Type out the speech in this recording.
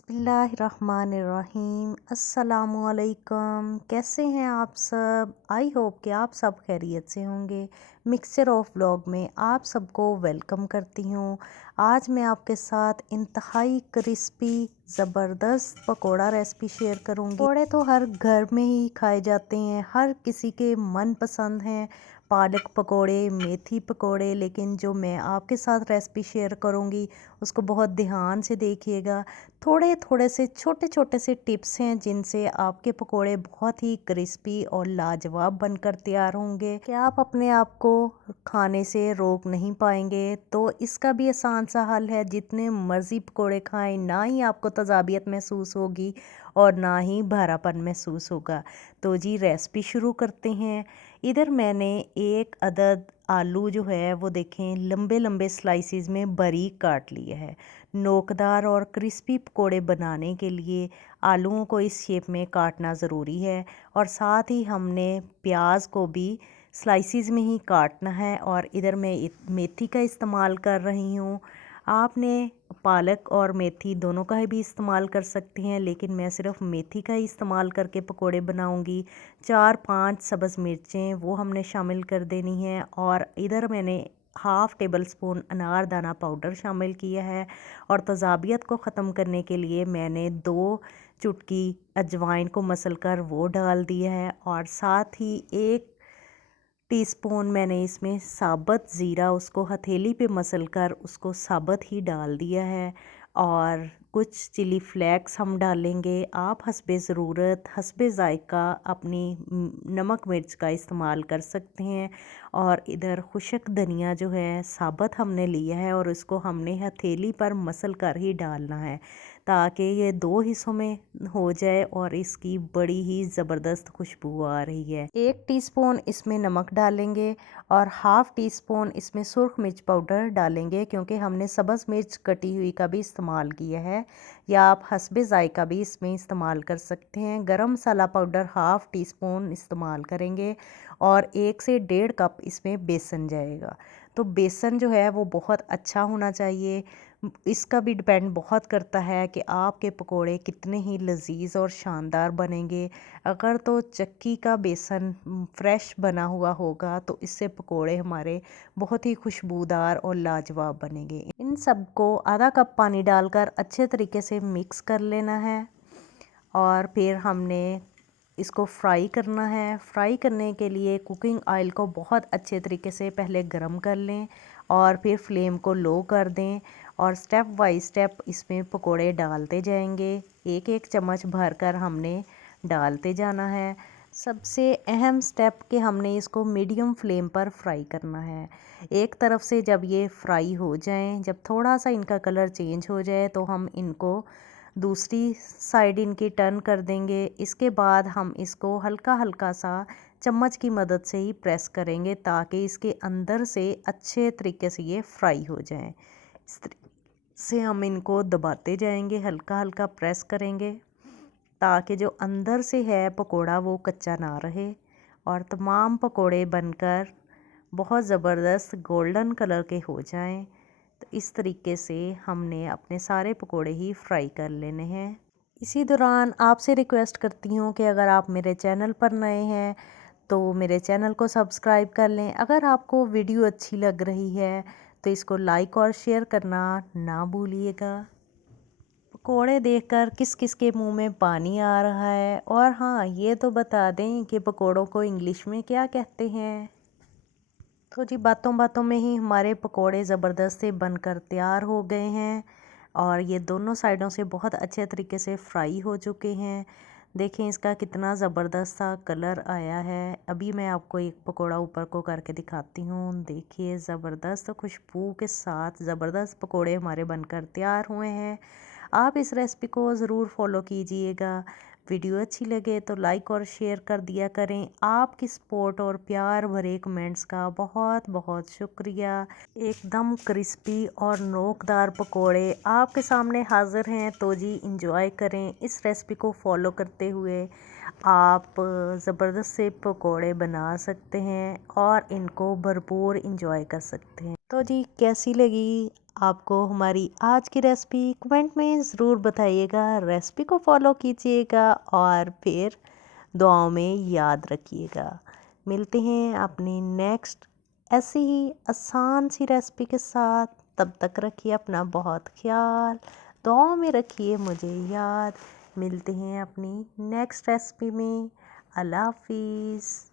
बिस्मिल्लाहिर्रहमानिर्रहीम। अस्सलामुअलैकुम। कैसे हैं आप सब? आई होप कि आप सब खैरियत से होंगे। मिक्सचर ऑफ व्लॉग में आप सबको वेलकम करती हूँ। आज मैं आपके साथ इंतहाई क्रिस्पी ज़बरदस्त पकोड़ा रेसिपी शेयर करूँगी। पकोड़े तो हर घर में ही खाए जाते हैं, हर किसी के मन पसंद हैं। पालक पकोड़े, मेथी पकोड़े, लेकिन जो मैं आपके साथ रेसिपी शेयर करूँगी उसको बहुत ध्यान से देखिएगा। थोड़े थोड़े से छोटे छोटे से टिप्स हैं जिनसे आपके पकोड़े बहुत ही क्रिस्पी और लाजवाब बनकर तैयार होंगे। क्या आप अपने आप को खाने से रोक नहीं पाएंगे? तो इसका भी आसान सा हल है। जितने मर्ज़ी पकोड़े खाएं, ना ही आपको तज़ाबियत महसूस होगी और ना ही भारापन महसूस होगा। तो जी रेसिपी शुरू करते हैं। इधर मैंने एक अदद आलू जो है वो देखें लंबे लंबे स्लाइसिस में बारीक काट लिए है। नोकदार और क्रिस्पी पकोड़े बनाने के लिए आलूओं को इस शेप में काटना ज़रूरी है, और साथ ही हमने प्याज को भी स्लाइसिस में ही काटना है। और इधर मैं मेथी का इस्तेमाल कर रही हूँ। आपने पालक और मेथी दोनों का भी इस्तेमाल कर सकती हैं, लेकिन मैं सिर्फ मेथी का ही इस्तेमाल करके पकोड़े बनाऊंगी। 4-5 सब्ज़ मिर्चें वो हमने शामिल कर देनी है। और इधर मैंने हाफ़ टेबल स्पून अनारदाना पाउडर शामिल किया है। और तज़ाबियत को ख़त्म करने के लिए मैंने 2 चुटकी अजवाइन को मसल कर वो डाल दिया है। और साथ ही 1 टीस्पून मैंने इसमें साबुत ज़ीरा उसको हथेली पे मसल कर उसको साबुत ही डाल दिया है। और कुछ चिली फ्लेक्स हम डालेंगे। आप हस्बे ज़रूरत, हस्बे ज़ायका अपनी नमक मिर्च का इस्तेमाल कर सकते हैं। और इधर खुशक धनिया जो है साबुत हमने लिया है और इसको हमने हथेली पर मसल कर ही डालना है, ताकि ये 2 हिस्सों में हो जाए और इसकी बड़ी ही ज़बरदस्त खुशबू आ रही है। 1 टीस्पून इसमें नमक डालेंगे और हाफ़ टी स्पून इसमें सुर्ख मिर्च पाउडर डालेंगे, क्योंकि हमने सब्ज़ मिर्च कटी हुई का भी इस्तेमाल किया है, या आप हस्बे ज़ायका भी इसमें इस्तेमाल कर सकते हैं। गरम मसाला पाउडर हाफ़ टी स्पून इस्तेमाल करेंगे और 1 से 1.5 कप इसमें बेसन जाएगा। तो बेसन जो है वो बहुत अच्छा होना चाहिए। इसका भी डिपेंड बहुत करता है कि आपके पकोड़े कितने ही लजीज और शानदार बनेंगे। अगर तो चक्की का बेसन फ्रेश बना हुआ होगा तो इससे पकोड़े हमारे बहुत ही खुशबूदार और लाजवाब बनेंगे। इन सबको आधा कप पानी डालकर अच्छे तरीके से मिक्स कर लेना है। और फिर हमने इसको फ्राई करना है। फ्राई करने के लिए कुकिंग ऑयल को बहुत अच्छे तरीके से पहले गरम कर लें और फिर फ्लेम को लो कर दें, और स्टेप बाय स्टेप इसमें पकोड़े डालते जाएंगे। एक एक चम्मच भरकर हमने डालते जाना है। सबसे अहम स्टेप कि हमने इसको मीडियम फ्लेम पर फ्राई करना है। एक तरफ से जब ये फ्राई हो जाएं, जब थोड़ा सा इनका कलर चेंज हो जाए तो हम इनको दूसरी साइड इनकी टर्न कर देंगे। इसके बाद हम इसको हल्का हल्का सा चम्मच की मदद से ही प्रेस करेंगे, ताकि इसके अंदर से अच्छे तरीके से ये फ्राई हो जाएं। इस तरीके से हम इनको दबाते जाएंगे, हल्का हल्का प्रेस करेंगे, ताकि जो अंदर से है पकोड़ा वो कच्चा ना रहे। और तमाम पकोड़े बनकर बहुत ज़बरदस्त गोल्डन कलर के हो जाएं। तो इस तरीके से हमने अपने सारे पकोड़े ही फ्राई कर लेने हैं। इसी दौरान आपसे रिक्वेस्ट करती हूँ कि अगर आप मेरे चैनल पर नए हैं तो मेरे चैनल को सब्सक्राइब कर लें। अगर आपको वीडियो अच्छी लग रही है तो इसको लाइक और शेयर करना ना भूलिएगा। पकोड़े देखकर किस किस के मुंह में पानी आ रहा है। और हाँ, ये तो बता दें कि पकोड़ों को इंग्लिश में क्या कहते हैं। तो जी बातों बातों में ही हमारे पकोड़े ज़बरदस्त से बनकर तैयार हो गए हैं, और ये दोनों साइडों से बहुत अच्छे तरीके से फ्राई हो चुके हैं। देखें इसका कितना ज़बरदस्त सा कलर आया है। अभी मैं आपको एक पकोड़ा ऊपर को करके दिखाती हूँ। देखिए ज़बरदस्त खुशबू के साथ ज़बरदस्त पकोड़े हमारे बनकर तैयार हुए हैं। आप इस रेसिपी को ज़रूर फॉलो कीजिएगा। वीडियो अच्छी लगे तो लाइक और शेयर कर दिया करें। आपकी सपोर्ट और प्यार भरे कमेंट्स का बहुत बहुत शुक्रिया। एकदम क्रिस्पी और नोकदार पकोड़े आपके सामने हाज़िर हैं, तो जी इंजॉय करें। इस रेसिपी को फॉलो करते हुए आप ज़बरदस्त से पकोड़े बना सकते हैं और इनको भरपूर इंजॉय कर सकते हैं। तो जी कैसी लगी आपको हमारी आज की रेसिपी, कमेंट में ज़रूर बताइएगा। रेसिपी को फॉलो कीजिएगा और फिर दुआओं में याद रखिएगा। मिलते हैं अपनी नेक्स्ट ऐसी ही आसान सी रेसिपी के साथ। तब तक रखिए अपना बहुत ख्याल, दुआओं में रखिए मुझे याद। मिलते हैं अपनी नेक्स्ट रेसिपी में। अल्लाह हाफिज़।